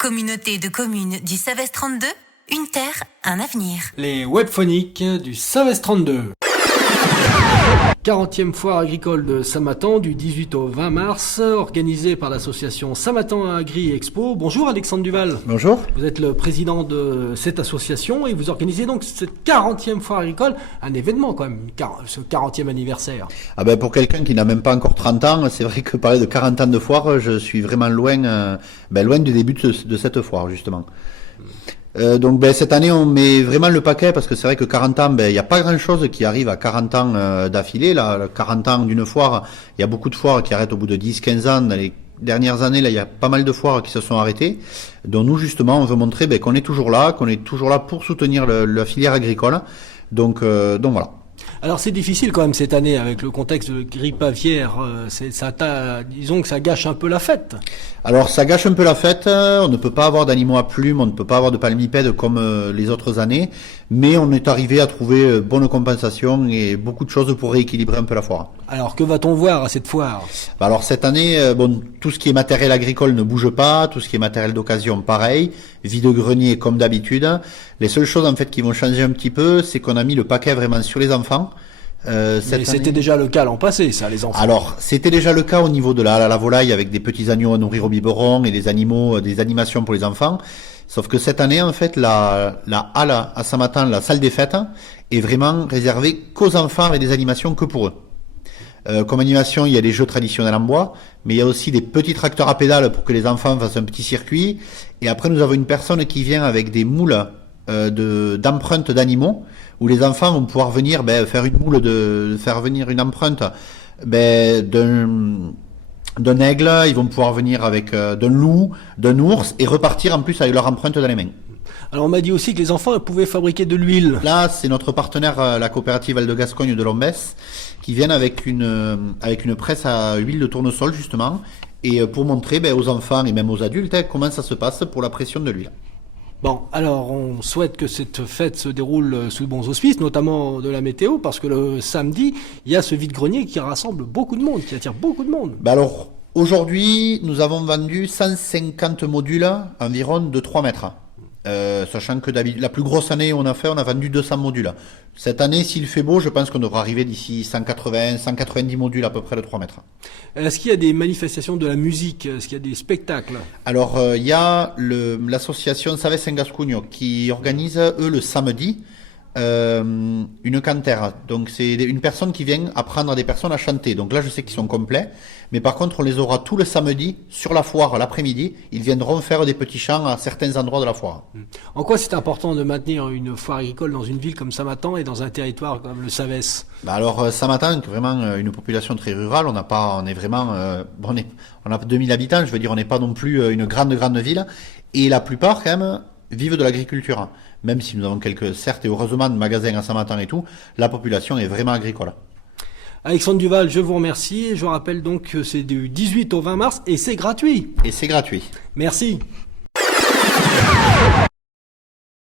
Communauté de communes du Savès 32, une terre, un avenir. Les webphoniques du Savès 32. 40e foire agricole de Samatan du 18 au 20 mars, organisée par l'association Samatan Agri Expo. Bonjour Alexandre Duval. Bonjour. Vous êtes le président de cette association et vous organisez donc cette 40e foire agricole, un événement quand même, ce 40e anniversaire. Ah ben pour quelqu'un qui n'a même pas encore 30 ans, c'est vrai que parler de 40 ans de foire, je suis vraiment loin, loin du début de cette foire justement. Donc cette année on met vraiment le paquet parce que c'est vrai que 40 ans, il n'y a pas grand chose qui arrive à 40 ans d'affilée. Là, 40 ans d'une foire, il y a beaucoup de foires qui arrêtent au bout de 10-15 ans. Dans les dernières années, là, il y a pas mal de foires qui se sont arrêtées. Donc nous justement, on veut montrer qu'on est toujours là pour soutenir la filière agricole. Donc voilà. Alors c'est difficile quand même cette année avec le contexte de grippe aviaire, disons que ça gâche un peu la fête. Alors ça gâche un peu la fête, on ne peut pas avoir d'animaux à plumes, on ne peut pas avoir de palmipèdes comme les autres années, mais on est arrivé à trouver bonne compensation et beaucoup de choses pour rééquilibrer un peu la foire. Alors que va-t-on voir à cette foire ? Alors cette année, tout ce qui est matériel agricole ne bouge pas, tout ce qui est matériel d'occasion pareil, vide-grenier comme d'habitude. Les seules choses en fait qui vont changer un petit peu, c'est qu'on a mis le paquet vraiment sur les enfants. Mais c'était déjà le cas l'an passé, ça, les enfants. Alors, c'était déjà le cas au niveau de la volaille avec des petits agneaux à nourrir au biberon et des animations pour les enfants. Sauf que cette année, en fait, la halle à Samatan, la salle des fêtes, est vraiment réservée qu'aux enfants avec des animations que pour eux. Comme animation, il y a des jeux traditionnels en bois, mais il y a aussi des petits tracteurs à pédales pour que les enfants fassent un petit circuit. Et après, nous avons une personne qui vient avec des moules d'empreintes d'animaux, où les enfants vont pouvoir venir faire venir une empreinte d'un aigle, ils vont pouvoir venir avec d'un loup, d'un ours, et repartir en plus avec leur empreinte dans les mains. Alors on m'a dit aussi que les enfants pouvaient fabriquer de l'huile. Là, c'est notre partenaire, la coopérative Val de Gascogne de Lombès, qui viennent avec une presse à huile de tournesol justement, et pour montrer aux enfants et même aux adultes comment ça se passe pour la pression de l'huile. Bon, alors on souhaite que cette fête se déroule sous bons auspices, notamment de la météo, parce que le samedi, il y a ce vide-grenier qui rassemble beaucoup de monde, qui attire beaucoup de monde. Alors, aujourd'hui, nous avons vendu 150 modules environ de 3 mètres. Sachant que la plus grosse année on a vendu 200 modules. Cette année, s'il fait beau, je pense qu'on devra arriver d'ici 190 modules à peu près de 3 mètres. Est-ce qu'il y a des manifestations de la musique ? Est-ce qu'il y a des spectacles ? Alors, il y a l'association Savès en Gascugno qui organise, eux, le samedi, une cantère. Donc, c'est une personne qui vient apprendre à des personnes à chanter. Donc là, je sais qu'ils sont complets. Mais par contre, on les aura tout le samedi sur la foire l'après-midi. Ils viendront faire des petits chants à certains endroits de la foire. En quoi c'est important de maintenir une foire agricole dans une ville comme Samatan et dans un territoire comme le Savès ? Alors, Samatan, vraiment une population très rurale. On a 2000 habitants. Je veux dire, on n'est pas non plus une grande ville. Et la plupart, quand même, vivent de l'agriculture. Même si nous avons certes et heureusement, de magasins à Samatan et tout, la population est vraiment agricole. Alexandre Duval, je vous remercie. Je rappelle donc que c'est du 18 au 20 mars et c'est gratuit. Et c'est gratuit. Merci.